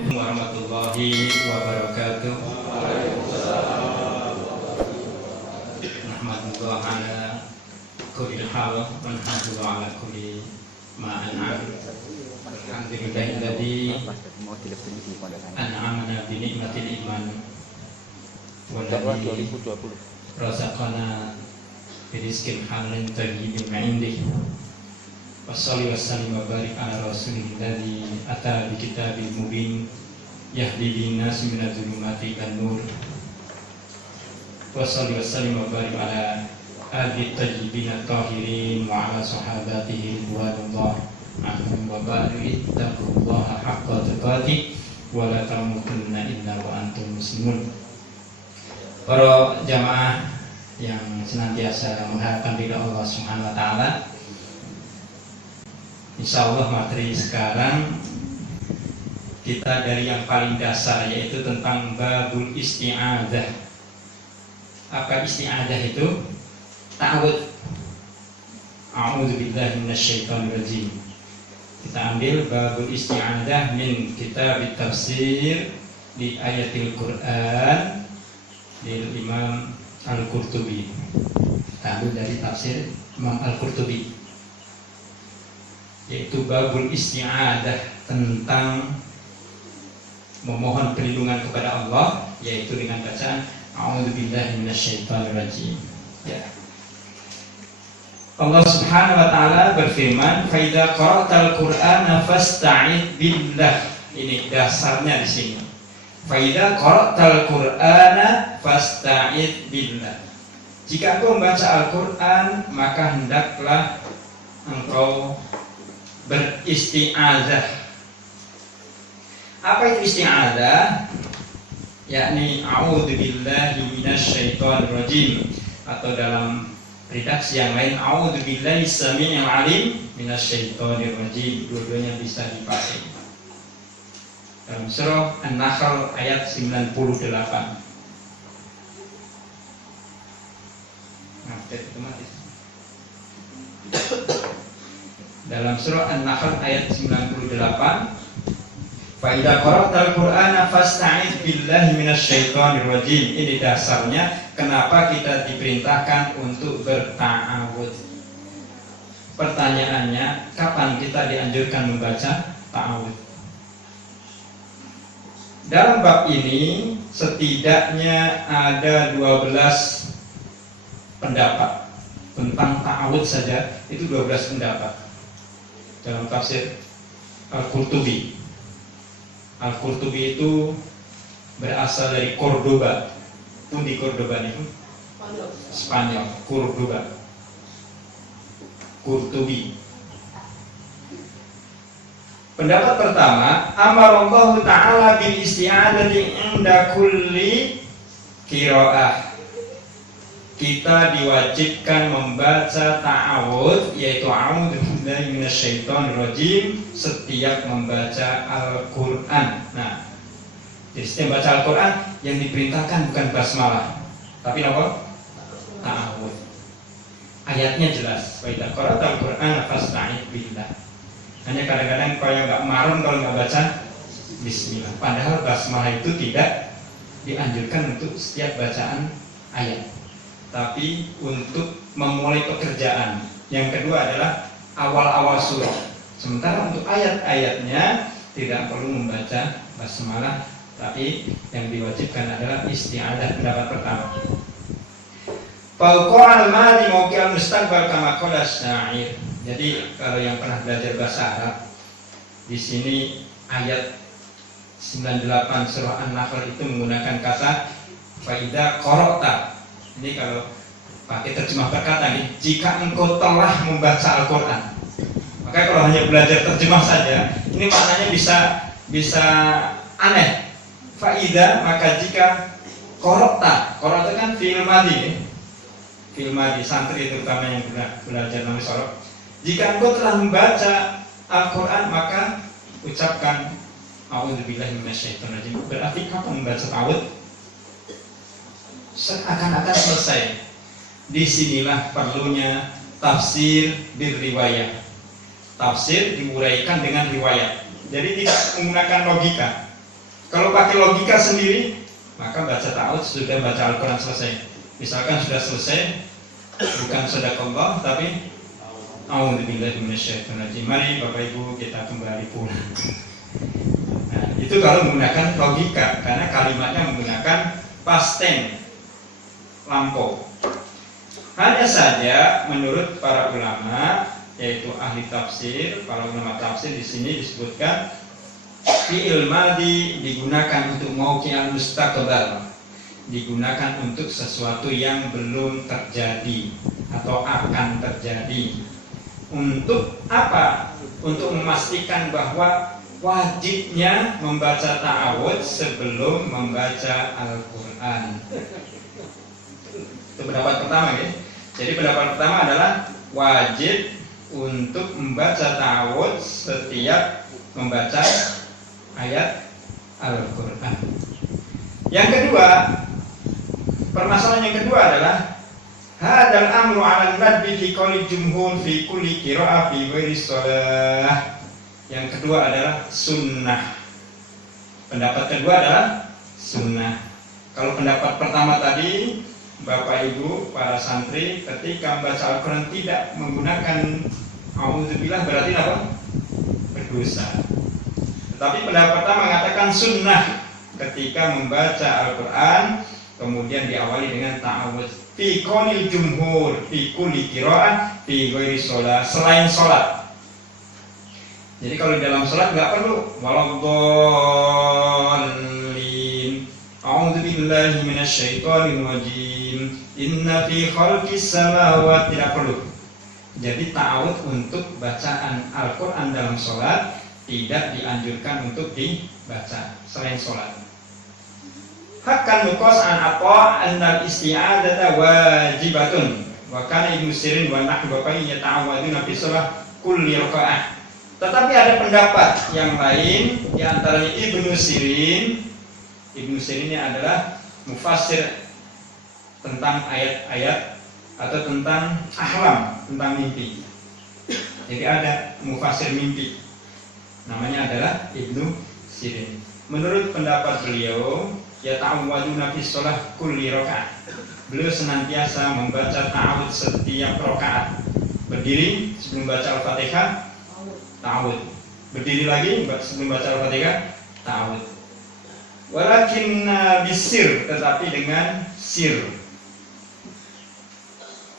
warahmatullahi wabarakatuh. Nahmadullah ala kulli hal wa nahmadullah ala kulli ma an'am. Alhamdulillahilladzi an'amana bi ni'matil iman wa ladzi razaqana bi rizqin halal tayyibin 'indih. Wassalli wassallim wa barik ala rasulilladzi ata bi kitabil mubin yahdi bin-nas minadh dhulumati ilan nur. Wassalli wassallim wa barik ala ali tayyibin at-tahirin wa ala sahabatihi ridwanullah anhum wa barik taqullaha haqqa tuqatih wa la tamutunna illa wa antum muslimun. Para jamaah yang senantiasa mengharapkan ridha Allah Subhanahu wa taala, insyaallah materi sekarang kita dari yang paling dasar, yaitu tentang babul isti'adzah. Apa isti'adzah itu? Ta'awudz. A'udzubillahi minasyaitonirrajim. Kita ambil babul isti'adzah min kitab tafsir di ayatil Quran di Imam Al-Qurtubi. Kita ambil dari tafsir Imam Al-Qurtubi, yaitu babul isti'adzah, tentang memohon perlindungan kepada Allah, yaitu dengan bacaan a'udzubillahi minasyaitonirrajim. Ya. Allah Subhanahu wa taala berfirman, "Fa idza qara'tal Qur'ana fasta'id billah." Ini dasarnya di sini. Fa idza qara'tal Qur'ana fasta'id billah. Jika engkau membaca Al-Qur'an, maka hendaklah engkau beristi'adzah. Apa itu isti'adzah? Yakni a'udzubillahi minasyaitonirrajim, atau dalam redaksi yang lain a'udzubillahi samii'il 'alim minasyaitonirrajim. Dua-duanya bisa dipakai. Dalam surah An-Nahl ayat 98. Nah, otomatis. Dalam surah An-Nahl ayat 98, fa idza qara'tal Qur'ana fasta'idz billahi minasyaitonir rajim. Ini dasarnya kenapa kita diperintahkan untuk berta'awudz. Pertanyaannya, kapan kita dianjurkan membaca ta'awudz? Dalam bab ini setidaknya ada 12 pendapat tentang ta'awudz saja, itu 12 pendapat. Dalam tafsir Al-Qurtubi. Al-Qurtubi itu berasal dari Cordoba. Pundi Cordoba itu? Spanyol. Cordoba. Qurtubi. Pendapat pertama, amarallahu ta'ala bil isti'adzati 'inda kulli qiraah. Kita diwajibkan membaca ta'awudz, yaitu a'udzubillahi minasyaitonirrajim, setiap membaca Al-Qur'an. Nah, jadi setiap membaca Al-Qur'an yang diperintahkan bukan basmalah, tapi apa? Ta'awudz. Ayatnya jelas, wa idza qara'tal Qur'ana fasta'idz billah. Hanya kadang-kadang kalau nggak marun kalau nggak baca bismillah. Padahal basmalah itu tidak dianjurkan untuk setiap bacaan ayat, tapi untuk memulai pekerjaan. Yang kedua adalah awal-awal surah. Sementara untuk ayat-ayatnya tidak perlu membaca basmalah, tapi yang diwajibkan adalah isti'adzah. Pendapat pertama. Fauqa'al madi mauqi'al mustaqbal kama qala syair. Jadi kalau yang pernah belajar bahasa Arab, di sini ayat 98 surah An-Nahl itu menggunakan kata fa idza qara'ta. Ini kalau pakai terjemah perkata nih, jika engkau telah membaca Al-Qur'an. Maka kalau hanya belajar terjemah saja, ini maknanya bisa aneh. Faida, maka jika qara'ta kan fi'il madhi. Fi'il madhi, santri terutama yang belajar namanya sorof. Jika engkau telah membaca Al-Qur'an, maka ucapkan a'udzubillahi minasyaitonirrajim. Berarti kapan membaca ta'awudz? Seakan-akan selesai. Disinilah perlunya tafsir berriwayat. Tafsir diuraikan dengan riwayat. Jadi tidak menggunakan logika. Kalau pakai logika sendiri, maka baca ta'awudz sudah baca Al-Quran selesai. Misalkan sudah selesai, bukan sedekah tapi a'udzubillahi minasyaitonirrajim. Mari Bapak Ibu kita kembali pulang. Nah, itu kalau menggunakan logika, karena kalimatnya menggunakan past tense, lampau. Hanya saja menurut para ulama, yaitu ahli tafsir, para ulama tafsir di sini disebutkan fi'il madhi digunakan untuk mauqi'al mustaqbal, digunakan untuk sesuatu yang belum terjadi atau akan terjadi. Untuk apa? Untuk memastikan bahwa wajibnya membaca ta'awudz sebelum membaca Al-Quran. Itu pendapat pertama ya. Jadi pendapat pertama adalah wajib untuk membaca ta'awudz setiap membaca ayat Al-Quran. Yang kedua, permasalahan yang kedua adalah hadal amru 'ala nadbi fi qouli jumhur fi kulli qira'ah fi ghairi shalah. Yang kedua adalah sunnah. Pendapat kedua adalah sunnah. Kalau pendapat pertama tadi, Bapak Ibu para santri ketika membaca Al-Quran tidak menggunakan a'udzubillah berarti apa? Berdosa. Tetapi pendapat pertama mengatakan sunnah ketika membaca Al-Quran kemudian diawali dengan ta'awudz fi qaulil jumhur fi kulli qira'ah fi ghairi shalah, selain sholat. Jadi kalau di dalam sholat nggak perlu waladdallin a'udzubillahi minasyaitonirrajim inna fi khalqis samawati, tidak perlu. Jadi ta'awudz untuk bacaan Al-Quran dalam sholat tidak dianjurkan untuk dibaca selain sholat. Hakkan nuqas an apa annal isti'adzata wajibatun wa kana Ibnu Sirin wa nahwu bapai yata'awaduna fi shalah kulli rakaah. Tetapi ada pendapat yang lain, di antaranya Ibnu Sirin. Ibnu Sirin ini adalah mufassir tentang ayat-ayat atau tentang ahlam, tentang mimpi. Jadi ada mufassir mimpi, namanya adalah Ibnu Sirin. Menurut pendapat beliau, ya ta'awwaduna fi shalah kulli rakaat. Beliau senantiasa membaca ta'awudz setiap rakaat. Berdiri sebelum baca Al-Fatihah, ta'awudz. Berdiri lagi sebelum baca Al-Fatihah, ta'awudz. Walakin bisir, tetapi dengan sir.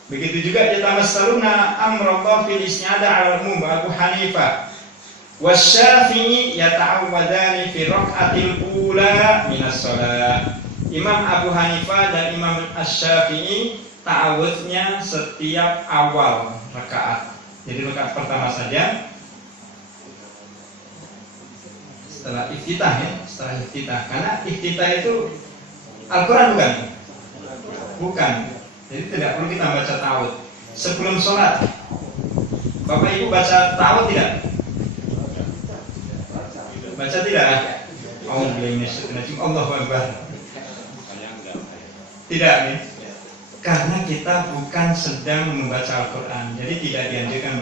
Begitu juga yatamassaluna amrallah fil isti'adzah 'ala umum Abu Hanifah wasyafi'i yata'awwadani fi rak'atil ula minas shalah. Imam Abu Hanifah dan Imam Asy-Syafi'i ta'awudznya setiap awal rakaat. Jadi rakaat pertama saja setelah iftitah ya, setelah iftitah. Karena iftitah itu Al-Quran bukan? Bukan. Jadi tidak perlu kita baca ta'awudz sebelum sholat. Bapak Ibu baca ta'awudz tidak? Baca tidak? Allahu Akbar. Tidak nih. Karena kita bukan sedang membaca Al-Quran, jadi tidak dianjurkan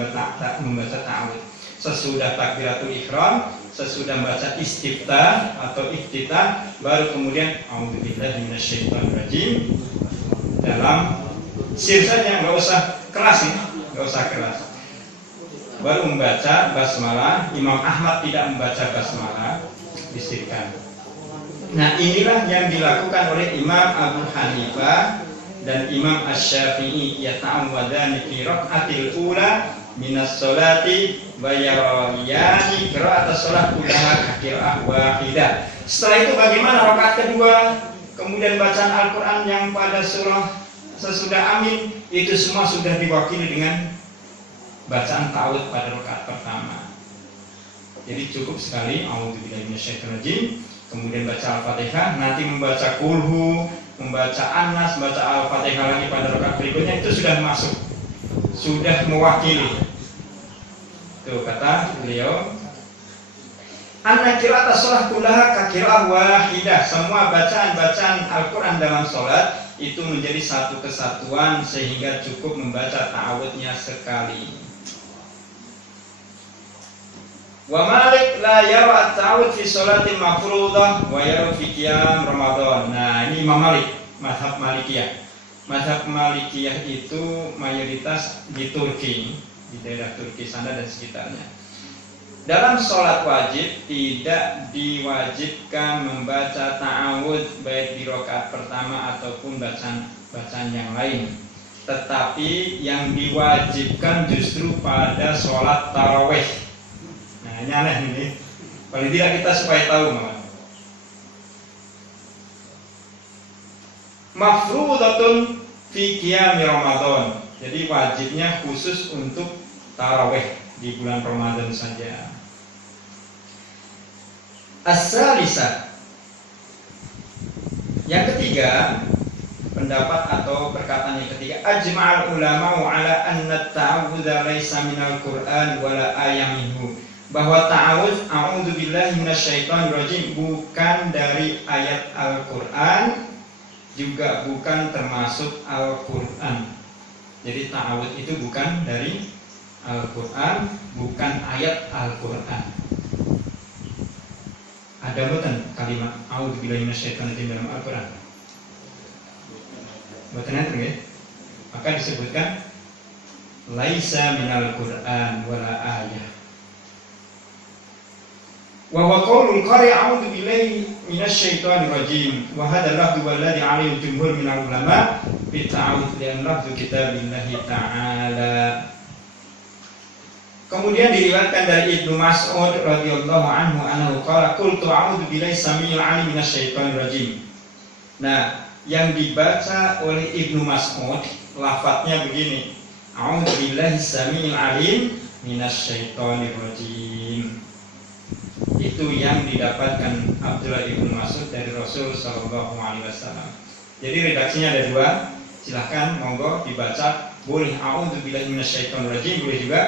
membaca ta'awudz. Sesudah takbiratul ihram, sesudah membaca istiftah atau iftitah, baru kemudian a'udzubillahi minasyaitonirrajim dalam sir saja, nggak usah keras ya, nggak usah keras. Baru membaca basmalah. Imam Ahmad tidak membaca basmalah, disirkan. Nah inilah yang dilakukan oleh Imam Abu Hanifah dan Imam Asy-Syafi'i, yata'awwadani fi rak'atil ula minas sholati wa yarayani qira'atas shalah kullaha qira'ah wahidah. Setelah itu bagaimana rakaat kedua? Kemudian bacaan Al-Quran yang pada surah sesudah amin, itu semua sudah diwakili dengan bacaan ta'awudz pada rakaat pertama. Jadi cukup sekali a'udzubillahi minasyaitonirrajim, kemudian baca Al-Fatihah, nanti membaca kulhu, membaca An-Nas, membaca Al-Fatihah lagi pada rakaat berikutnya, itu sudah masuk, sudah mewakili. Itu kata beliau, anna qira'atas shalah kullaha ka qira'ah wahidah. Semua bacaan-bacaan Al-Quran dalam sholat itu menjadi satu kesatuan sehingga cukup membaca ta'awudznya sekali. Wa Malik la yara at-ta'awud fi sholatil mafruḍah wa yara fi qiyam Ramadan. Nah, ini Imam Malik, mazhab Malikiyah. Mazhab Malikiyah itu mayoritas di Turki, di daerah Turki sana dan sekitarnya. Dalam sholat wajib tidak diwajibkan membaca ta'awud baik di rakaat pertama ataupun bacaan yang lain. Tetapi yang diwajibkan justru pada sholat tarawih. Nah, ini aneh ini. Paling tidak kita supaya tahu, mafruḍatun fi qiyam Ramadan. Jadi wajibnya khusus untuk tarawih di bulan Ramadan saja. As-salisah. Yang ketiga, pendapat atau perkataan yang ketiga, ajma'al ulama ala anna at-ta'awudha laysa minal Qur'an wala ayam minhu. Bahwa ta'awudz a'udzubillahi minasyaitonir rajim bukan dari ayat Al-Qur'an, juga bukan termasuk Al-Qur'an. Jadi ta'awudz itu bukan dari Al-Qur'an, bukan ayat Al-Qur'an. Ada bukan kalimat a'udzubillahi minasyaitonir rajim dalam Al-Qur'an? Bukan itu ya? Maka disebutkan laisa minal Qur'an wala ayah. Wa huwa qaulul qari' a'udzu billahi minasyaitonir rajim. Wa hadzal lafdhu alladhi 'alaihi jumhur minal ulama bi ta'awudz li lafdhu kitabillahi ta'ala. Kemudian diriwayatkan dari Ibnu Mas'ud radhiyallahu anhu annahu qala qultu a'udzu billahi samii'il 'alim minasyaitonir rajim. Nah, yang dibaca oleh Ibnu Mas'ud lafadznya begini, a'udzu billahi samii'il 'alim minasyaitonir rajim. Itu yang didapatkan Abdullah Ibnu Mas'ud dari Rasul sallallahu alaihi wasallam. Jadi redaksinya ada dua. Silahkan monggo dibaca, boleh a'udzubillahi minasyaitonir rajim, boleh juga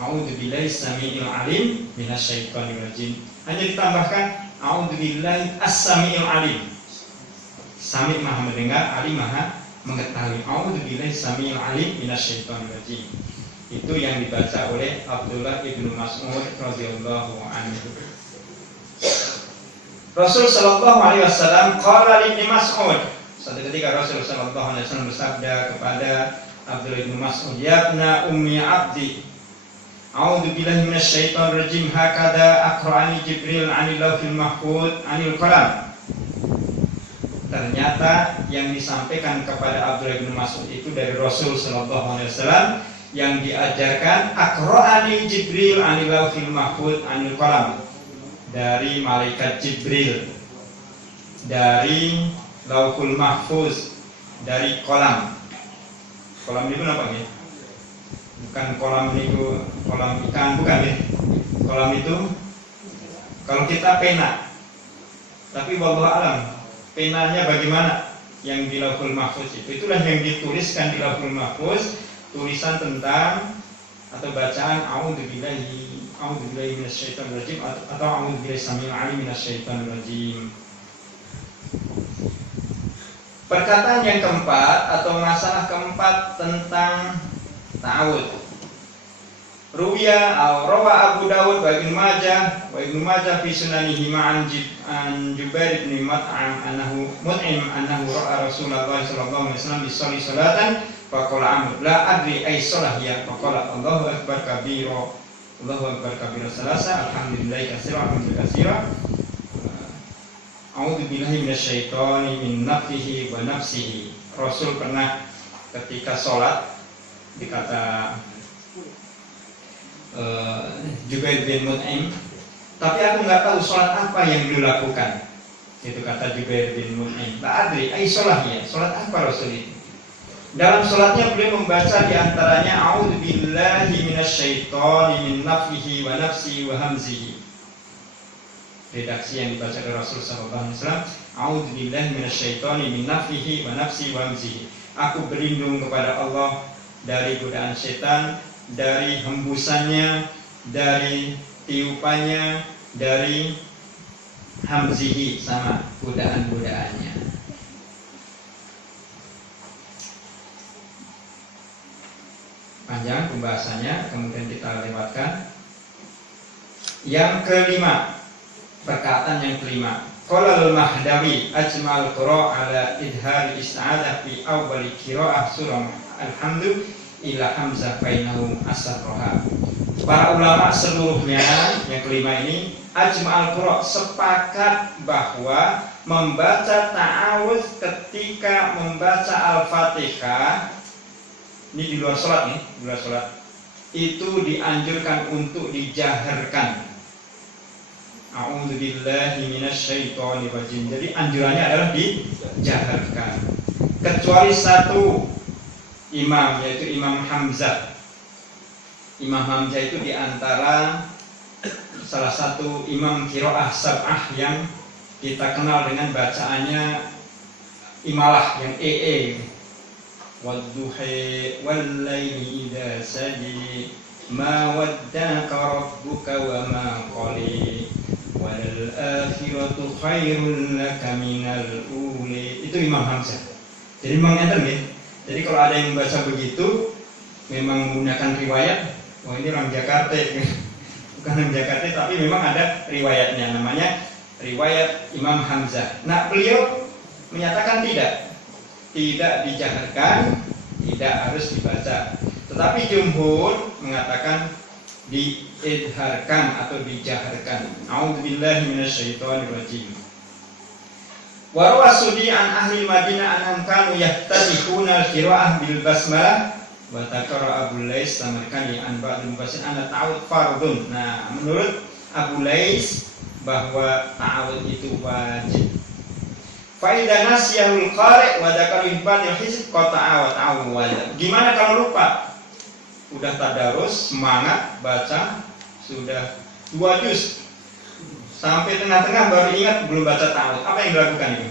a'udzubillahi samii'il 'alim minasyaitonir rajim. Hanya ditambahkan a'udzubillahi as-samii'il 'alim. Sami' maha mendengar, alim maha mengetahui. A'udzubillahi samii'il 'alim minasyaitonir rajim. Itu yang dibaca oleh Abdullah Ibnu Mas'ud radhiyallahu anhu. Rasul sallallahu alaihi wasallam qala li Ibnu Mas'ud. Suatu ketika Rasul sallallahu alaihi wasallam bersabda kepada Abdullah Ibnu Mas'ud, "Ya ibna ummi 'abdi, a'udzu billahi minasyaitonir rajim, hakadha aqra'ani Jibril 'anil lawhil mahfuz 'anil qalam." Ternyata yang disampaikan kepada Abdullah Ibnu Mas'ud itu dari Rasul sallallahu alaihi wasallam, yang diajarkan aqra'ani Jibril 'anil lawhil mahfuz 'anil qalam, dari malaikat Jibril, dari lauhul mahfuz, dari kolam. Kolam itu apa ya? Bukan kolam itu kolam ikan, bukan ya? Kolam itu kalau kita pena. Tapi wallahu alam, penanya bagaimana yang di lauhul mahfuz itu? Itulah yang dituliskan di lauhul mahfuz, tulisan tentang atau bacaan a'udzubillahi minasyaitonir rajim atau a'udzubillahi samii'il 'alim minasyaitonir rajim. Perkataan yang keempat atau masalah keempat tentang ta'awud. Ruwiya rawa Abu Dawud wa Ibnu Majah fi sunanihi ma'an Jubair bin Mut'im annahu ra'a Rasulullah sallallahu alaihi wasallam yusalli salatan faqala amr la adri ay shalah ya faqala Allahu akbar kabira salasa alhamdulillahi katsira a'udzu billahi minasyaitonir min nafsihi wa nafsihi. Rasul pernah ketika sholat dikata Jubair bin Mut'im, tapi aku nggak tahu sholat apa yang beliau lakukan. Itu kata Jubair bin Mut'im, la adri ay sholah ya, sholat apa Rasul itu? Dalam sholatnya beliau membaca diantaranya a'udzu billahi minasyaitonir min nafsihi wa nafsihi wa hamzihi. Redaksi yang dibaca oleh Rasul sallallahu alaihi wasallam, a'udzu billahi minasyaitonir min nafsihi wa nafsihi wa hamzihi. Aku berlindung kepada Allah dari godaan setan, dari hembusannya, dari tiupannya, dari hamzihi sama godaan-godaannya. Panjang pembahasannya, kemudian kita lewatkan. Yang kelima, perkataan yang kelima. Qala al-Mahdawi ajmal qira' ala idhar ista'adah fi awwal qira'ah surah Alhamdu ila hamzah bainahu asarroha. Para ulama seluruhnya yang kelima ini ajmal qira' sepakat bahwa membaca ta'awudz ketika membaca Al-Fatihah ini di luar sholat nih, di luar sholat itu dianjurkan untuk dijaharkan. A'udzubillahi minasyaitonirrajim. Jadi anjurannya adalah dijaharkan. Kecuali satu imam, yaitu Imam Hamzah. Imam Hamzah itu diantara salah satu imam qiraah sab'ah yang kita kenal dengan bacaannya imalah yang wadduhi wallaili idza saji ma waddaka rabbuka wa ma qali wal akhiratu khairul laka minal uli. Itu Imam Hamzah. Jadi memang enten ya. Jadi kalau ada yang membaca begitu memang menggunakan riwayat, oh ini orang Jakarta bukan orang Jakarta tapi memang ada riwayatnya, namanya riwayat Imam Hamzah. Nah, beliau menyatakan tidak dijaharkan, tidak harus dibaca. Tetapi jumhur mengatakan diidharkan atau dijaharkan. A'udzubillahi minasyaitonirrajim. Wa rawasudi an ahli Madinah annahum kanu yahtasibuna al-qira'ah bil basmalah wa taqara Abu Lais Samarkandi an ba'dul mufassirin anna ta'awudz fardhun. Nah, menurut Abu Lais bahwa ta'awudz itu wajib. Fa idza nasyahul qari' wa dzakara ibadil hizb qata'a wa ta'awwad. Gimana kalau lupa? Udah tadarus, semangat baca, sudah 2 juz. Sampai tengah-tengah baru ingat belum baca ta'awudz. Apa yang dilakukan itu?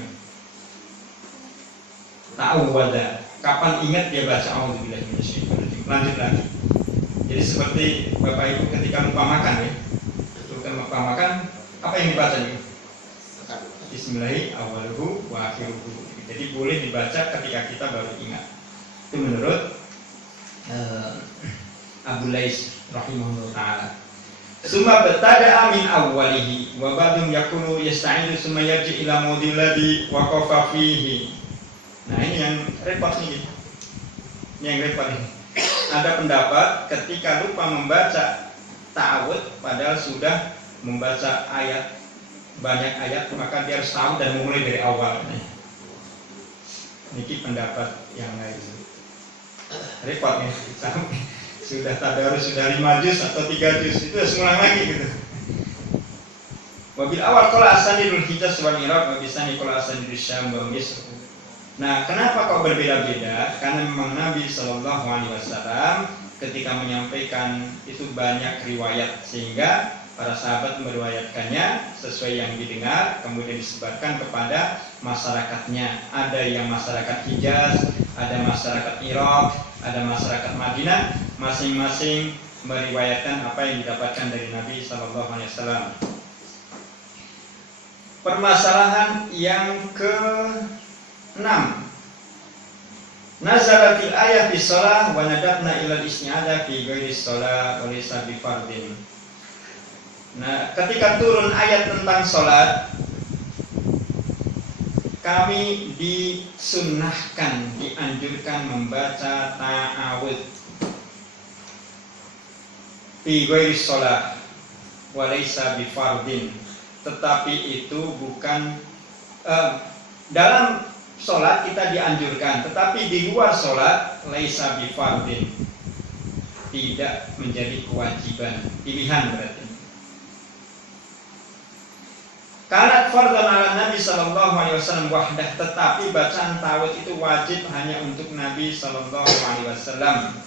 Ta'awwad. Kapan ingat dia baca a'udzubillahi minasyaitonirrajim. Lanjut lagi. Jadi seperti Bapak Ibu ketika lupa makan ya. Ketika lupa makan, apa yang dibaca nih? Bismillahirrahmanirrahim awaluhu wa akhiruhu. Jadi boleh dibaca ketika kita baru ingat. Itu menurut Abu Lais rahimahullah ta'ala. Summa bertada'a min awwalihi wa ba'dum yakunu yasta'idu summa yarji ila mawdil ladzi waqafa fihi. Nah, ini yang repot nih. Ini yang repot ini. Ada pendapat ketika lupa membaca ta'awudz padahal sudah membaca ayat, banyak ayat, maka dia harus tahu dan memulai dari awal. Ini pendapat yang lain. Repot nih. Sudah tadarus sudah 5 juz atau 3 juz itu harus ngulang lagi gitu. Wabil awal qala asanidul hijaz wal iraq wa bisani qala asanidul syam wa misr. Nah, kenapa kok berbeda-beda? Karena memang Nabi Shallallahu alaihi wasallam ketika menyampaikan itu banyak riwayat sehingga para sahabat meriwayatkannya sesuai yang didengar kemudian disebarkan kepada masyarakatnya. Ada yang masyarakat Hijaz, ada masyarakat Irak, ada masyarakat Madinah, masing-masing meriwayatkan apa yang didapatkan dari Nabi Sallallahu Alaihi Wasallam. Permasalahan yang ke-6, nazalatil ayat fi shalah wa nadabna ila al-isti'adah fi ghairi shalah wa laysa bi fardin. Nah, ketika turun ayat tentang sholat, kami disunnahkan, dianjurkan membaca ta'awudz fi ghairi shalah wa laysa bi fardin. Tetapi itu bukan dalam sholat kita dianjurkan, tetapi di luar sholat laysa bi fardin, tidak menjadi kewajiban, pilihan berarti. Kanat fardhan ala Nabi Sallallahu Alaihi Wasallam wahdah, tetapi bacaan ta'awudz itu wajib hanya untuk Nabi Sallallahu Alaihi Wasallam.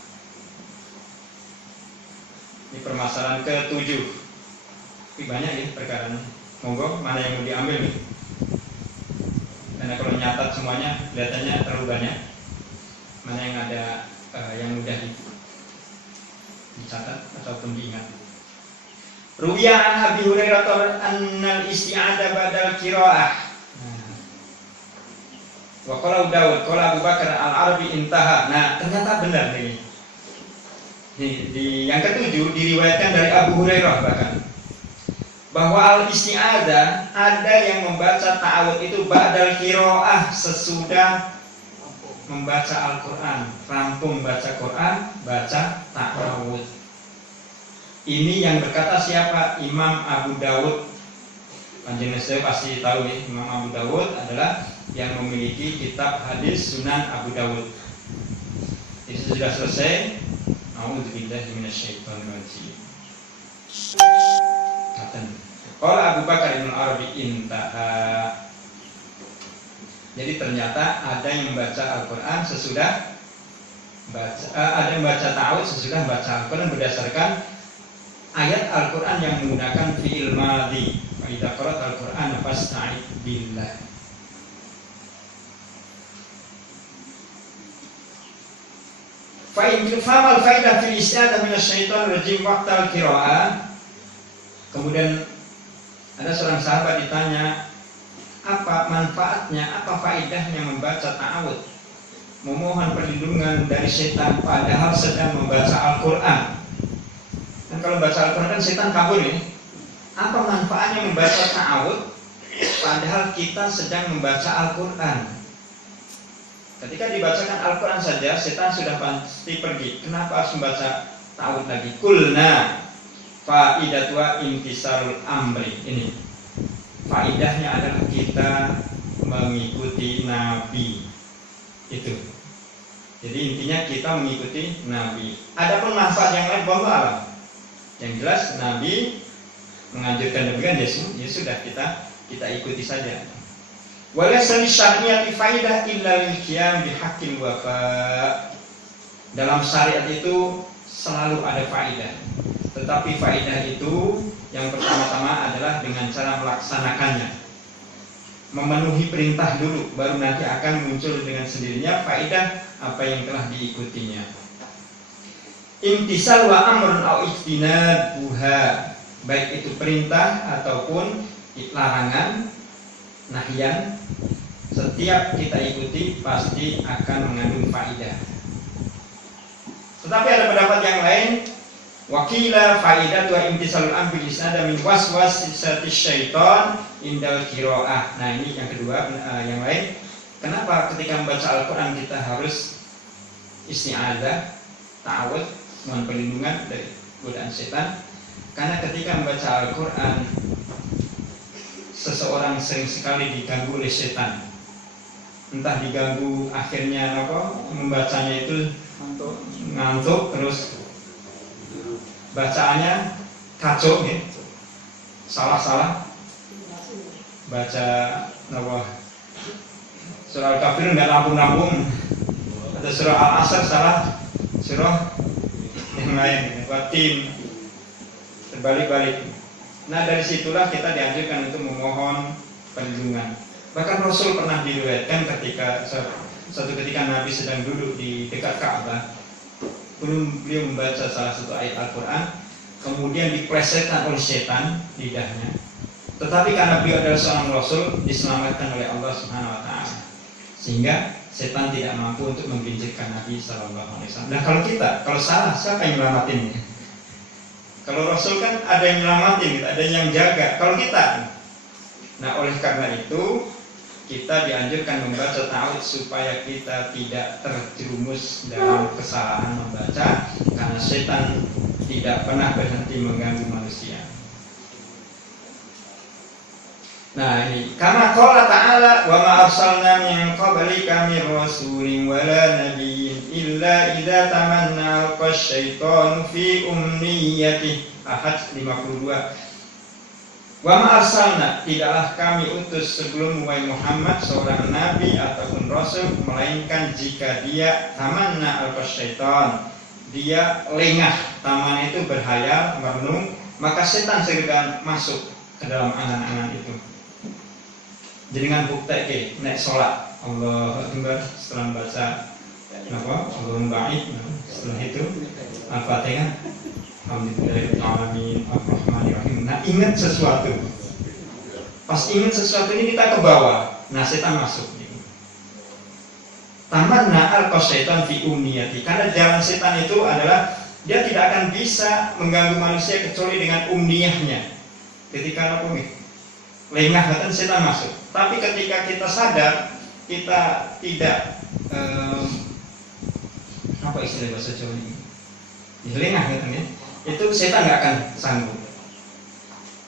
Ini permasalahan ke-7. Ini banyak ya perkara. Monggo, mana yang mau diambil nih? Karena kalau nyatat semuanya kelihatannya terlalu banyak. Mana yang ada yang mudah dicatat ataupun diingat? Ruwiya an Abi Hurairah annal isti'adah ba'dal qiraah. Wa qala Daud, qala Abu Bakar al-Arabi intaha. Nah, ternyata benar ini. Di yang ke-7 diriwayatkan dari Abu Hurairah bahkan. bahwa al-isti'adzah ada yang membaca ta'awudz itu ba'dal qiraah, sesudah membaca Al-Quran, rampung baca Quran, baca ta'awudz. Ini yang berkata siapa? Imam Abu Dawud. Panjenengan saya pasti tahu nih, Imam Abu Dawud adalah yang memiliki kitab hadis Sunan Abu Dawud. Jadi sudah selesai. A'udzubillahi minasyaitonir rajim. Qala Abu Bakar Ibnu Arabi intaha. Jadi ternyata ada yang membaca Al-Quran sesudah ada yang membaca ta'awudz sesudah membaca Al-Quran berdasarkan ayat Al-Quran yang menggunakan fi'il madhi. Fa idza qara'ta Al-Quran fasta'id billah. Fa in famal faidah fil isti'adzah minasyaitonir rajim waqtal qira'ah. Kemudian ada seorang sahabat ditanya, apa manfaatnya, apa faedahnya membaca ta'awudz, memohon perlindungan dari setan padahal sedang membaca Al-Quran. Dan kalau baca Al-Quran kan setan kabur ya. Apa manfaatnya membaca ta'awudz padahal kita sedang membaca Al-Quran? Ketika dibacakan Al-Quran saja setan sudah pasti pergi. Kenapa harus membaca ta'awudz lagi? Kulna faidatu intisarul amri. Ini faidahnya adalah kita mengikuti Nabi. Itu. Jadi intinya kita mengikuti Nabi. Adapun manfaat yang lain wallahu alam. Yang jelas Nabi menganjurkan demikian, ya sudah kita ikuti saja. Walaysa li syar'iyyati faidah illa lil qiyam bi haqqil wafa. Dalam syariat itu selalu ada faedah. Tetapi faedah itu yang pertama-tama adalah dengan cara melaksanakannya, memenuhi perintah dulu, baru nanti akan muncul dengan sendirinya faedah apa yang telah diikutinya. Imtisal wa amrun au ijtinabuha, baik itu perintah ataupun larangan, nahyan, setiap kita ikuti pasti akan mengandung faedah. Tetapi ada pendapat yang lain, wakila faidatu imtisalul amri lisnada min waswasati syaitan indal qiraah. Nah, ini yang kedua, yang lain. Kenapa ketika membaca Al-Quran kita harus isti'adzah, ta'awudz, mohon perlindungan dari godaan setan? Karena ketika membaca Al-Quran seseorang sering sekali diganggu oleh setan. Entah diganggu akhirnya membacanya itu ngantuk, terus bacaannya kacau ya, salah baca surah Al-Kafirun nggak rampung-rampung, atau surah Al-Asr salah surah yang lain, Watin terbalik-balik. Nah, dari situlah kita dianjurkan untuk memohon perlindungan. Bahkan Rasul pernah diriwayatkan ketika suatu ketika Nabi sedang duduk di dekat Ka'bah, beliau membaca salah satu ayat Al-Quran, kemudian diplesetkan oleh setan lidahnya. Tetapi karena beliau adalah seorang Rasul, diselamatkan oleh Allah Subhanahu Wa Taala, sehingga setan tidak mampu untuk menggelincirkan Nabi Sallallahu Alaihi Wasallam. Nah, kalau salah, siapa yang nyelamatin? Kalau Rasul kan ada yang nyelamatin, ada yang jaga. Kalau kita, nah oleh karena itu kita dianjurkan membaca ta'awudz supaya kita tidak terjerumus dalam kesalahan membaca, karena setan tidak pernah berhenti mengganggu manusia. Nah, ini karena qala ta'ala wa ma arsalna min qablika min rasulin wala nabiyyin illa idza tamanna alqa syaitanu fi umniyatihi. Ahad 52. Wa ma arsalna, tidaklah kami utus sebelum Muhammad seorang nabi ataupun rasul melainkan jika dia tamanna alqa syaitan, dia lengah, taman itu berhayal, merenung, maka setan segera masuk ke dalam angan-angan itu. Jadi dengan bukti naik sholat Allahu Akbar, setelah baca Allahumma ba'id, setelah itu Al-Fatihah, alhamdulillahirrahmanirrahim, ar-rahmanirrahim. Nah, ingat sesuatu, pas ingat sesuatu ini kita ke bawah, nah setan masuk. Tamanna alqa syaitan fi umniyati, karena jalan setan itu adalah dia tidak akan bisa mengganggu manusia kecuali dengan umniyahnya. ketika apa nih? Lengah kan setan masuk. Tapi ketika kita sadar, kita tidak apa istilah bahasa Jawa ini? Ya, lengah kan ya. Itu setan nggak akan sanggup.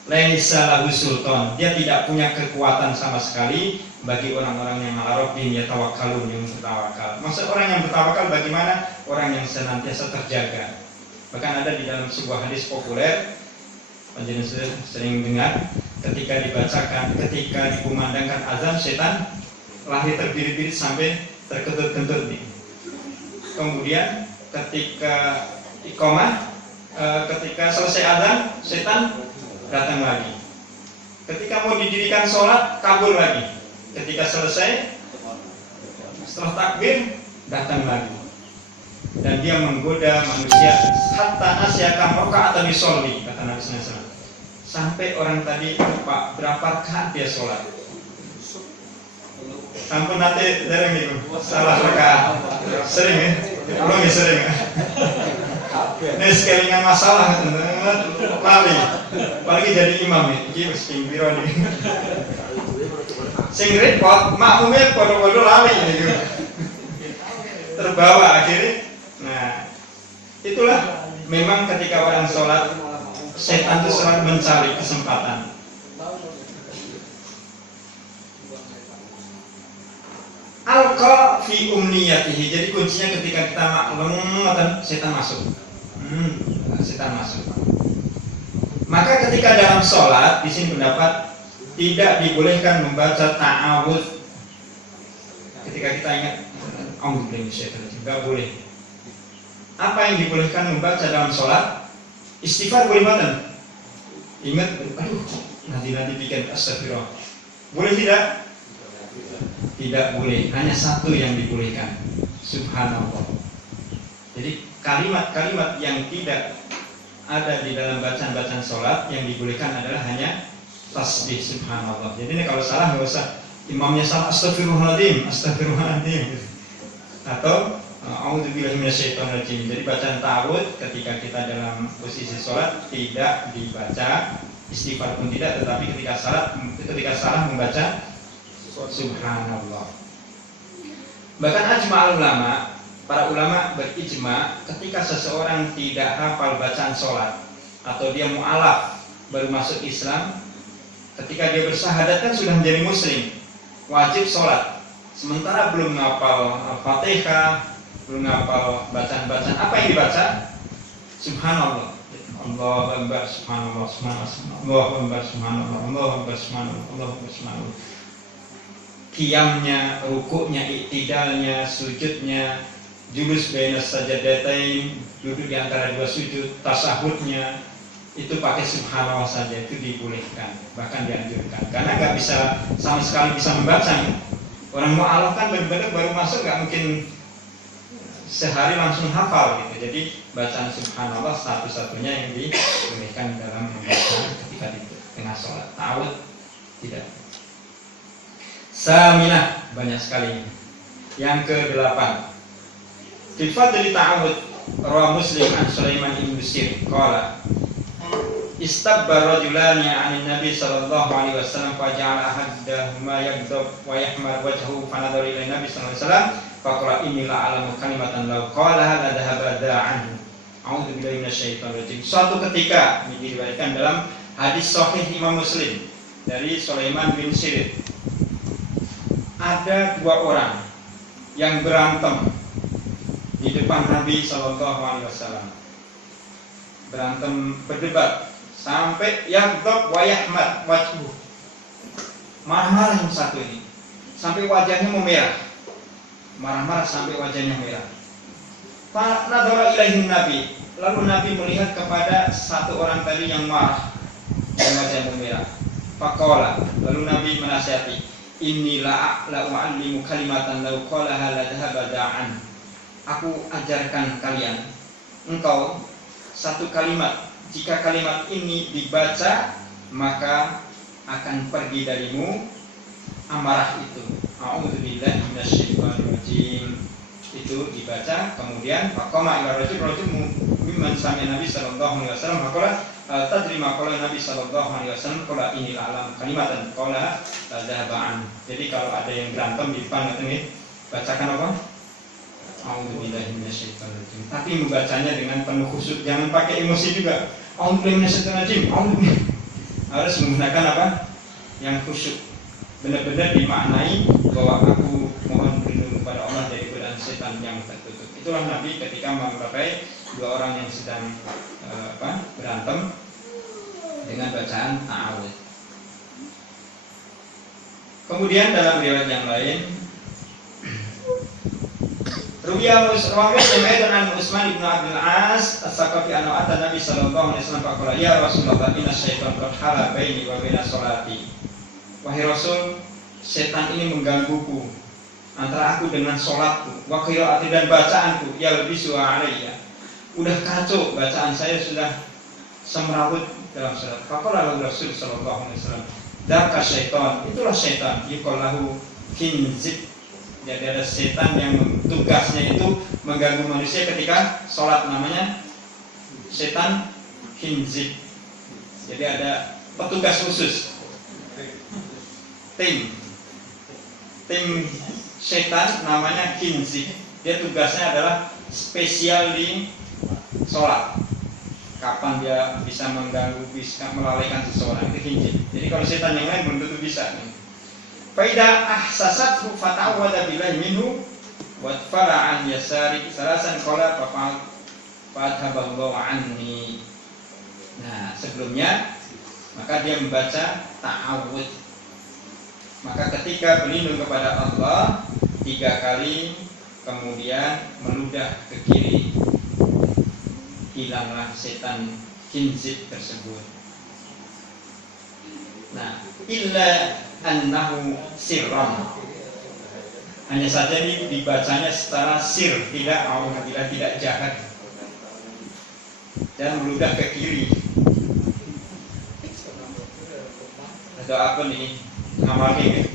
Laisa lahu sultan, dia tidak punya kekuatan sama sekali bagi orang-orang yang ala rabbihim yatawakkalun, yang bertawakal. Maksud orang yang bertawakal bagaimana? Orang yang senantiasa terjaga. Bahkan ada di dalam sebuah hadis populer, panjenengan sudah sering dengar, ketika dibacakan, ketika dikumandangkan azan, setan lari terbirit-birit sampai terkentut-kentut nih. Kemudian ketika iqamah, ketika selesai azan, setan datang lagi. Ketika mau didirikan sholat, kabur lagi. Ketika selesai, setelah takbir, datang lagi. Dan dia menggoda manusia hatta nasyaka rakaat yusolli, kata Nabi SAW. Sampai orang tadi lupa berapa rakaat dia sholat. Ampun nanti dereng itu salah rakaat. Sering ya? Belum ya sering ya? Ini sekelingan masalah lali. Apalagi jadi imam ya. Iki wis ping piro iki. Sing repot makmume padha-padha lali gitu. Terbawa akhirnya. Nah, itulah memang ketika orang sholat, setan itu selalu mencari kesempatan. Alqa fi umniyatihi. Jadi kuncinya ketika kita maklum, setan masuk. Setan masuk. Maka ketika dalam sholat, di sini pendapat tidak dibolehkan membaca ta'awudz. Ketika kita ingat, tidak boleh. Apa yang dibolehkan membaca dalam sholat? Istighfar boleh banget. Ingat, aduh, nanti bikin astagfirullah. Boleh tidak? Tidak boleh. Hanya satu yang dibolehkan. Subhanallah. Jadi kalimat-kalimat yang tidak ada di dalam bacaan-bacaan sholat yang dibolehkan adalah hanya tasbih subhanallah. Jadi ini kalau salah nggak usah imamnya salah astagfirullahaladzim, astagfirullahaladzim, atau a'udzubillahi minasyaitonirrajim. Jadi bacaan ta'awudz ketika kita dalam posisi sholat tidak dibaca, istighfar pun tidak, tetapi ketika salah membaca subhanallah. Bahkan ajma'ul ulama, para ulama berijma ketika seseorang tidak hafal bacaan sholat atau dia mu'alaf baru masuk Islam, ketika dia bersyahadat kan sudah menjadi muslim, wajib sholat. Sementara belum ngapal Al-Fatihah, belum ngapal bacaan-bacaan, apa yang dibaca? Subhanallah, Allahu Akbar, subhanallah, subhanallah, Allahu Akbar, subhanallah, Allahu Akbar, subhanallah, Allahu Akbar, subhanallah. Qiyamnya, rukuknya, iktidalnya, sujudnya, julus baina sajadatain, duduk di antara dua sujud, tasahudnya, itu pakai subhanallah saja, itu dibolehkan, bahkan dianjurkan. Karena nggak bisa sama sekali bisa membaca. Orang mu'alaf kan benar-benar baru masuk, nggak mungkin sehari langsung hafal gitu. Jadi bacaan subhanallah satu-satunya yang dibolehkan dalam membaca ketika di tengah sholat. Ta'awudz tidak. Saminah, banyak sekali. Yang ke-8, fi fadli ta'awudz, rawi Muslim an Sulaiman bin Busir qala istabba rajulani 'anil nabi sallallahu alaihi wasallam fa ja'ala ahaduhuma yaghdab wa yahmar wajhuhu fa nadara ila nabi sallallahu alaihi wasallam fa qala inni la a'lamu kalimatan law qalaha la dhahaba da'anhu. A'udzu billahi minasyaitonir rajim. Suatu ketika, ini diriwayatkan dalam hadis sahih Imam Muslim dari Sulaiman bin Busir, ada dua orang yang berantem di depan Nabi sallallahu alaihi wasallam. Berantem, berdebat sampai yaghdab wa yahmad wajhu. Marah-marah yang satu ini sampai wajahnya memerah. Marah-marah sampai wajahnya merah. Fa nadara ilaihin Nabi. Lalu Nabi melihat kepada satu orang tadi yang marah dan wajahnya memerah. Faqala, lalu Nabi menasihati, inni la u'allimu kalimatan law qalaha la dhahaba da'an. Aku ajarkan kalian, engkau satu kalimat, jika kalimat ini dibaca maka akan pergi darimu amarah itu. A'udzubillahi minasyaitonirrajim. Itu dibaca, kemudian faqama ila rajul mimman sami Nabi sallallahu alaihi wasallam faqala tadri ma qala Nabi sallallahu alaihi wasallam qala inil alam kalimatan qala zahabaan. Jadi kalau ada yang berantem di depan ini bacakan apa? A'udzubillahi minasyaitonir rajim. Tapi membacanya dengan penuh khusyuk, jangan pakai emosi juga. A'udzubillahi minasyaitonir rajim. Harus menggunakan apa? Yang khusyuk. Benar-benar dimaknai bahwa aku mohon berlindung kepada Allah dari godaan setan yang tertutup. Itulah Nabi ketika menghadapi dua orang yang sedang berantem dengan bacaan ta'awudz. Kemudian dalam riwayat yang lain, Ruwiya Muslim dan Utsman bin Abdul As as-Saqafi anhu ata Nabi sallallahu alaihi wasallam faqala ya Rasulullah inna syaitan qad hala baini wa baina salati. Wahai Rasul, setan ini menggangguku antara aku dengan salatku, wa qiraati dan bacaanku, ya lebih su'alayya. Udah kacau bacaan saya, sudah semrawut dalam salat. Faqala Rasul sallallahu alaihi wasallam, "Dzaka syaitan." Itulah setan, yuqallahu kinzib. Jadi ada setan yang tugasnya itu mengganggu manusia ketika sholat, namanya setan khinzib. Jadi ada petugas khusus, tim setan namanya khinzib. Dia tugasnya adalah spesial di sholat. Kapan dia bisa mengganggu, bisa melalaikan seseorang, itu khinzib. Jadi kalau setan yang lain belum tentu bisa. Faida ahsasathu fata'awwadha billahi minhu wa tfala an yasari salasan qala fa'adhaballahu anni. Nah, sebelumnya maka dia membaca ta'awudz. Maka ketika berlindung kepada Allah 3 kali, kemudian meludah ke kiri, hilanglah setan khinzib tersebut. Nah, illa annahu sirran. Hanya saja ini dibacanya secara sir, tidak auzubillah, tidak jahat. Dan meludah ke kiri. Ada apa nih? Ngamalnya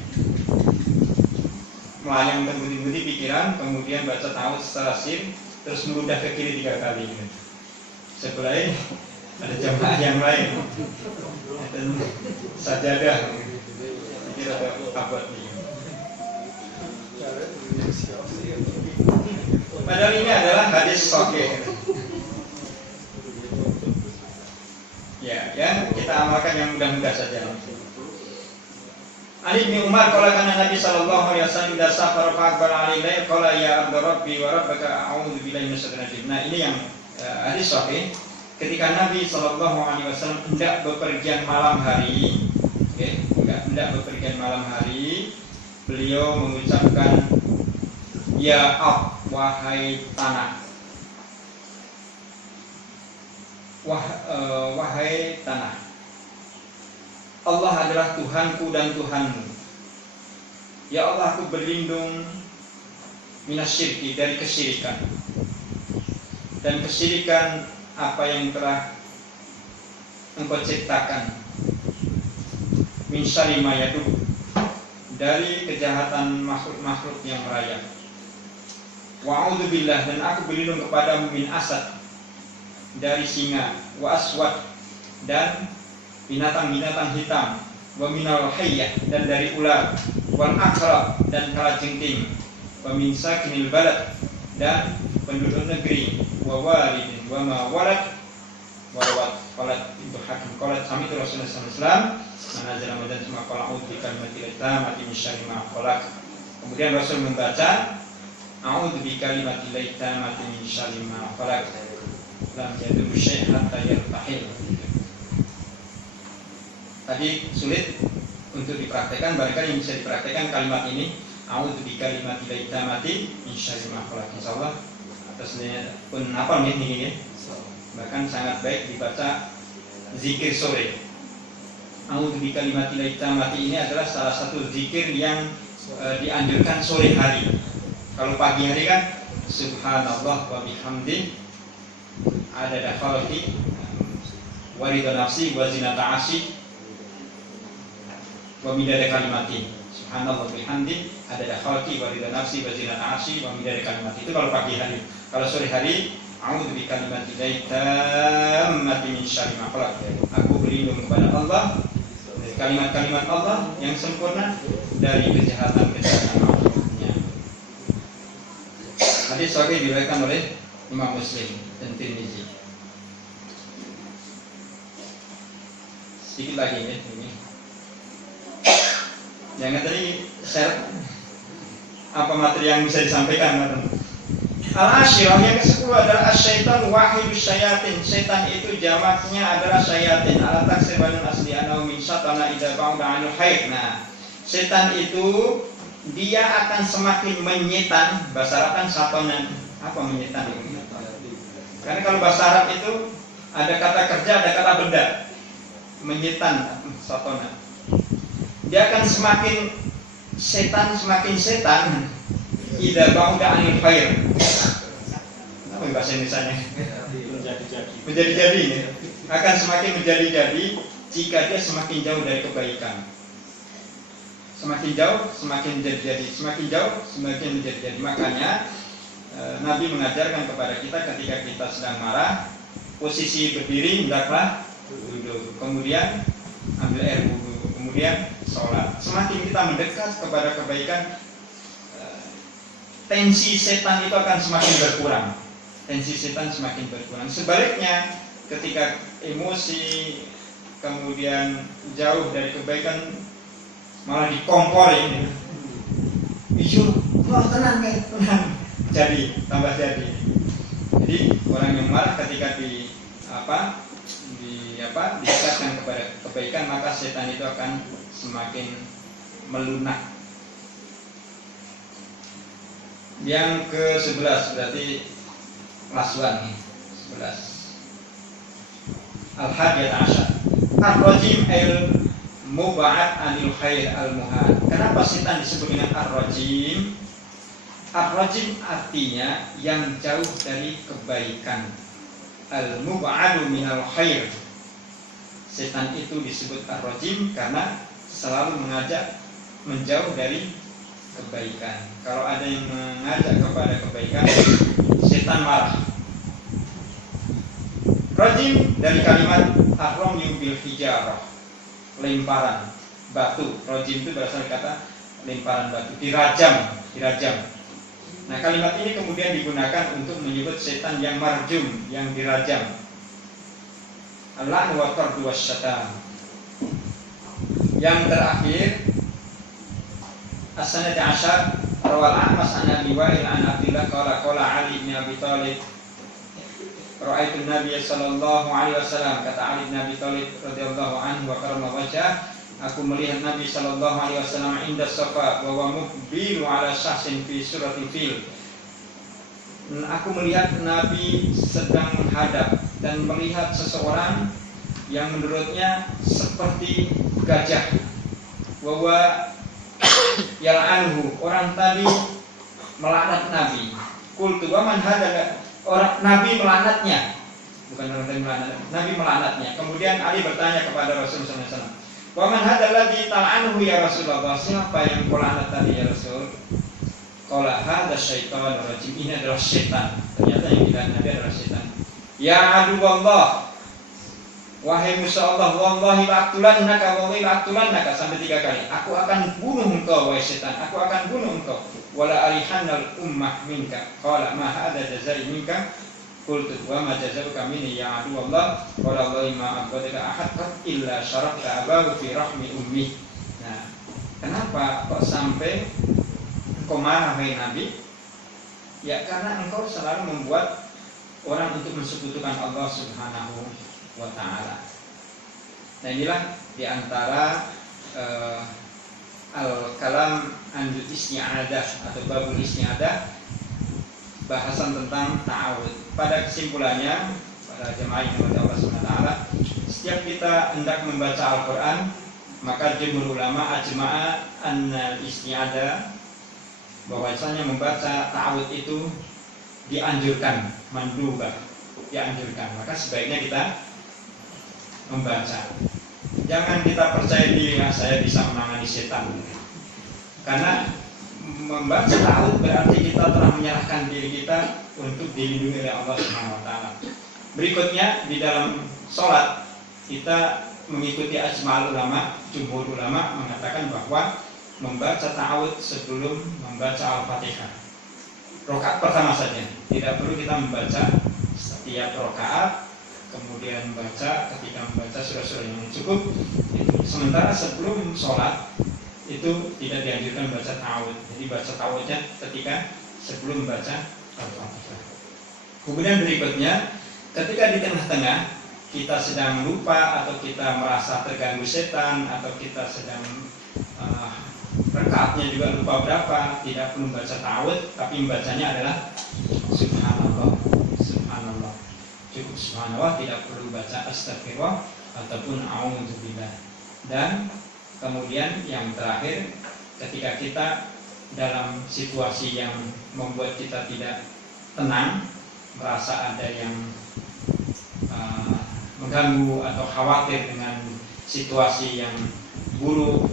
melayang terbudi-budi pikiran, kemudian baca ta'awudz secara sir, terus meludah ke kiri 3 kali. Sebelahnya ada jamaah yang lain dan sajadah. Kira abad ini. Padahal ini adalah hadis sahih. Ya, yang kita amalkan yang mudah-mudah saja. Ali bin Umar qala kana Nabi sallallahu alaihi wasallam idza safara fa akbar alaihi qala ya abda rabbi wa rabbaka a'udzu billahi minasyaitonir rajim. Nah, ini yang hadis sahih. Ketika Nabi sallallahu alaihi wasallam hendak bepergian malam hari, hendak bepergian malam hari, beliau mengucapkan ya wahai tanah, wahai tanah, Allah adalah Tuhanku dan Tuhanmu. Ya Allah, aku berlindung minasyirki, dari kesyirikan. Dan kesyirikan apa yang telah Engkau ciptakan, min syarri ma yadu, dari kejahatan makhluk-makhluk yang merayap. Wa a'udzubillah, dan aku berlindung kepadamu min asad, dari singa, wa aswad, dan binatang-binatang hitam, wa minal hayyah, dan dari ular, wal aqrab, dan kalajengking, wa min sakinil balad, dan penduduk negeri, wa walidin wa ma walad, wa qalat Ibnu Hakim qalat sami Rasulullah sallallahu alaihi wasallam manazal ramadan semua qala a'udzu bikalimatil tammati min syarri ma khalaq. Kemudian Rasul membaca a'udzu bikalimatil tammati min syarri ma khalaq lam yadurru syai'an hatta yartahil. Tadi sulit untuk dipraktekkan, barangkali yang bisa dipraktekkan kalimat ini, a'udzu bikalimatil tammati min syarri ma khalaq. Insyaallah atasnya pun hafal nih ini. Bahkan sangat baik dibaca zikir sore. A'udzu bikalimatil tammati ini adalah salah satu zikir yang dianjurkan sore hari. Kalau pagi hari kan subhanallah wa bihamdi adada khalqi wa ridha nafsi wa zinata arsi wa midada kalimati. Subhanallah wa bihamdi adada khalqi wa ridha nafsi wa zinata arsi wa midada kalimati. Itu kalau pagi hari. Kalau sore hari A'udzu bi kalimatillahi tammati min syarri ma khalaq. Aku berlindung kepada Allah dari kalimat-kalimat Allah yang sempurna dari kejahatan-kejahatan makhluknya. Hadis sahih diriwayatkan oleh Imam Muslim dan Tirmizi. Sedikit lagi ya ini. Jangan tadi share apa materi yang bisa disampaikan. Al-asyirah yang ke-10 adalah asyaitan wahidus syayatin. Setan itu jamaknya adalah syayatin. Ala taksibanul asli anau min syatana idza ba'da anil khair. Nah, setan itu dia akan semakin menyetan. Bahasa Arab kan satonan. Apa menyetan itu? Karena kalau bahasa Arab itu ada kata kerja, ada kata benda. Menyetan, satonan. Dia akan semakin setan idza ba'da anil khair. Apa bahasa Indonesianya? Menjadi-jadi ya. Akan semakin menjadi-jadi jika dia semakin jauh dari kebaikan. Semakin jauh semakin menjadi-jadi, semakin jauh semakin menjadi-jadi. Makanya Nabi mengajarkan kepada kita ketika kita sedang marah, posisi berdiri hendaklah duduk. Kemudian ambil air wudu, kemudian sholat. Semakin kita mendekat kepada kebaikan, tensi setan itu akan semakin berkurang. Tensi setan semakin berkurang. Sebaliknya, ketika emosi kemudian jauh dari kebaikan, malah dikompori. Isu, tenang ya, tenang. Jadi, tambah jadi. Jadi orang yang marah ketika didekatkan kepada kebaikan, maka setan itu akan semakin melunak. Yang ke-11 berarti last one nih, 11. Al-hadiyat asyar. Ar-rajim al-mub'ad anil khair al-muhad. Kenapa setan disebut dengan ar-rajim? Ar-rajim artinya yang jauh dari kebaikan. Al-mub'adu minal khair. Setan itu disebut ar-rajim karena selalu mengajak menjauh dari kebaikan. Kalau ada yang mengajak kepada kebaikan, setan marah. Rajim dari kalimat ar-ramyu bil hijarah, lemparan batu. Rajim itu berasal dari kata lemparan batu, dirajam. Nah, kalimat ini kemudian digunakan untuk menyebut setan yang marjum, yang dirajam. Allah wa tardu wasyatam. Yang terakhir, as-sanad asyar rawal Ahmas an Abi Wa'il an Abdillah qala Ali bin Abi Thalib ra'aitu Nabiy sallallahu alaihi wasallam, kata Ali bin Abi Thalib radhiyallahu anhu wa karama wajah, aku melihat Nabi sallallahu alaihi wasallam inda Safa wa huwa muqbilu ala syahsin fi suratil fil. Aku melihat Nabi sedang menghadap dan melihat seseorang yang menurutnya seperti gajah. Wa huwa yal'anhu, orang tadi melaknat Nabi. Qultu wa man hada, orang Nabi melaknatnya. Bukan orang tadi melaknat, Nabi melaknatnya. Kemudian Ali bertanya kepada Rasulullah SAW, wa man hada alladhi tal'anhu ya Rasulullah, siapa yang kau laknat tadi ya Rasul? Qala hadza syaitan rajim, ini adalah setan. Ternyata yang dilaknat Nabi adalah setan. Ya aduwallah, wahai musuh Allah, wallahi la'aqtulannaka wallahi la'aqtulannaka, sampai 3 kali. Aku akan bunuh engkau wahai setan, aku akan bunuh engkau. Wala arihannal ummah minka. Qala ma hadza jazai minka. Qultu wa ma jazauka minni ya aduwallah. Qala wallahi ma abadaka ahad illa syarakta abahu fi rahmi ummi. Nah, kenapa kok sampai engkau marah wahai Nabi? Ya karena engkau selalu membuat orang untuk mensekutukan Allah Subhanahu wa ta'ala. Nah, inilah diantara al-kalam anjut isti'adah atau babul isti'adah, bahasan tentang ta'awud. Pada kesimpulannya, pada jemaah yang dimuliakan Allah Subhanahu wa ta'ala, setiap kita hendak membaca Al-Quran, maka jumhur ulama ajma'a anna isti'adah, bahwasanya membaca ta'awud itu dianjurkan, mandubah, dianjurkan. Maka sebaiknya kita membaca. Jangan kita percaya diri, saya bisa menangani setan. Karena membaca ta'awudz berarti kita telah menyerahkan diri kita untuk dilindungi oleh Allah Subhanahu wa taala. Berikutnya di dalam sholat kita mengikuti ajma'ul ulama, jumhur ulama mengatakan bahwa membaca ta'awudz sebelum membaca Al-Fatihah. Rakaat pertama saja, tidak perlu kita membaca setiap rakaat, kemudian membaca ketika membaca surah-surah yang cukup. Sementara sebelum sholat itu tidak dianjurkan membaca ta'awudz. Jadi baca ta'awudznya ketika sebelum membaca Al-Fatihah. Kemudian berikutnya, ketika di tengah-tengah kita sedang lupa atau kita merasa terganggu setan atau kita sedang rakaatnya juga lupa berapa, tidak perlu membaca ta'awudz, tapi membacanya adalah subhanallah, subhanallah. Cukup subhanallah, tidak perlu baca astagfirullah ataupun a'udzubillah. Dan kemudian yang terakhir, ketika kita dalam situasi yang membuat kita tidak tenang, merasa ada yang mengganggu atau khawatir dengan situasi yang buruk,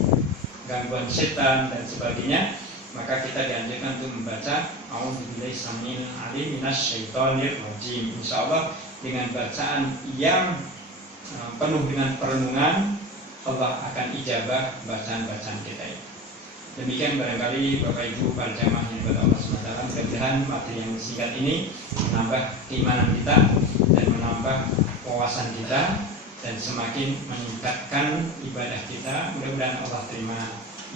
gangguan setan dan sebagainya, maka kita dianjurkan untuk membaca a'udzubillahi samil alim minasyaitonir rajim. Insyaallah dengan bacaan yang penuh dengan perenungan, Allah akan ijabah bacaan-bacaan kita ini. Demikian barangkali Bapak Ibu para jamaah yang berdoa Allah SWT, mudah-mudahan materi yang singkat ini menambah keimanan kita dan menambah wawasan kita dan semakin meningkatkan ibadah kita. Mudah-mudahan Allah terima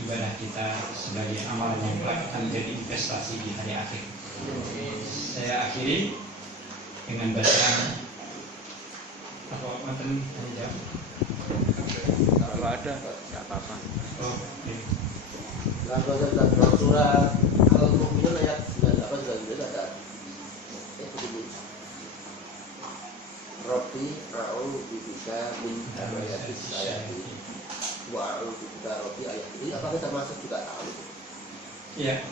ibadah kita sebagai amal yang kelak akan menjadi investasi di hari akhir. Saya akhiri dengan bacaan apa mantan jawab. Kalau ada nggak apa-apa. Oh, okay. Dalam surah Al-Mu'minun ayat 98-99 ada begini. Rabbi a'udzubika min hamazatis syayatin wa a'udzubika Rabbi ayat ini. Apakah termasuk juga ta'awudz? Ya.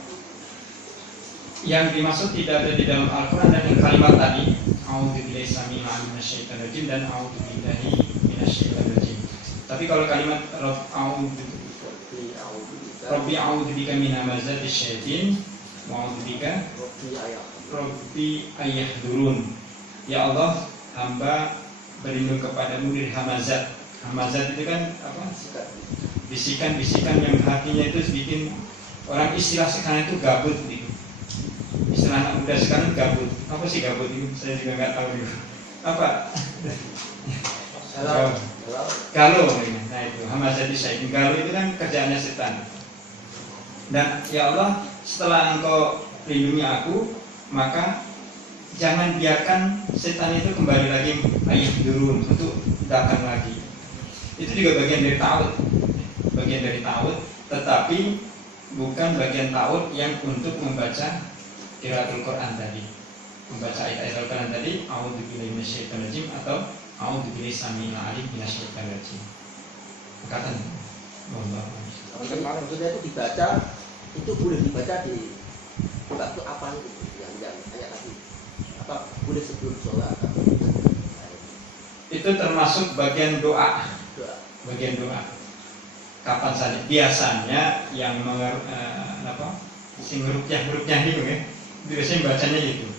Yang dimaksud tidak ada di dalam Al-Quran dan yang kalimat tadi a'udzubillahi samil alim minasyaitonir rajim dan a'udzubillahi minasyaitonir rajim. Tapi kalau kalimat Rabbi a'udzubika min hamazatis syayatin wa a'udzubika Rabbi ayahdurun. Ya Allah, hamba berlindung kepadamu dari hamazat. Hamazat itu kan apa? Bisikan-bisikan yang hatinya itu bikin orang, istilah sekarang itu gabut gitu. Istilah anak muda sekarang gabut. Apa sih gabut itu? Saya juga nggak tahu juga. Apa? Galau. Nah itu hamazat syaitan. Galau itu kan kerjaannya setan. Dan ya Allah, setelah Engkau lindungi aku, maka jangan biarkan setan itu kembali lagi ayahdurun, untuk datang lagi. Itu juga bagian dari ta'awudz. Bagian dari ta'awudz, tetapi bukan bagian ta'awudz yang untuk membaca qiraatul Quran tadi. Membaca ayat-ayat Al-Quran tadi, a'udzubillahi minasyaitonir rajim atau a'udzubillahi samil alim minasyaitonir rajim. Kata Allah. Maksudnya itu dibaca, itu boleh dibaca di waktu apa itu yang ayat tadi? Apa boleh sebelum sholat? Itu termasuk bagian doa. Bagian doa. Kapan saja? Biasanya yang ngerukyah itu ya. Biasanya bacanya itu.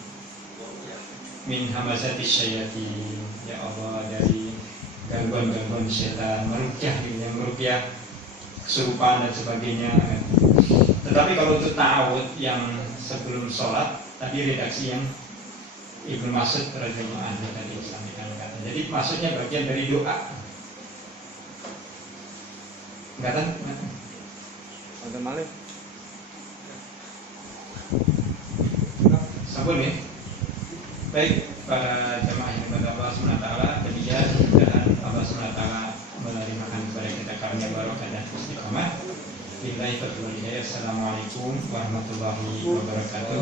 Min hamazatis syayatin. Ya Allah, dari gangguan-gangguan setan, merukyah gitu, yang merukyah kesurupan dan sebagainya. Tetapi kalau untuk ta'awudz yang sebelum sholat, tadi redaksi yang Ibnu Mas'ud radhiyallahu anhu tadi disampaikan kata. Jadi maksudnya bagian dari doa. Enggak kan? Ada malih. Sampun ya. Baik, para jamaah yang berdoa Allah SWT, demikian mudah-mudahan Allah SWT menerima kepada kita karunia barokah dan istiqamah. Billahi taufiq wal hidayah. Assalamualaikum warahmatullahi wabarakatuh.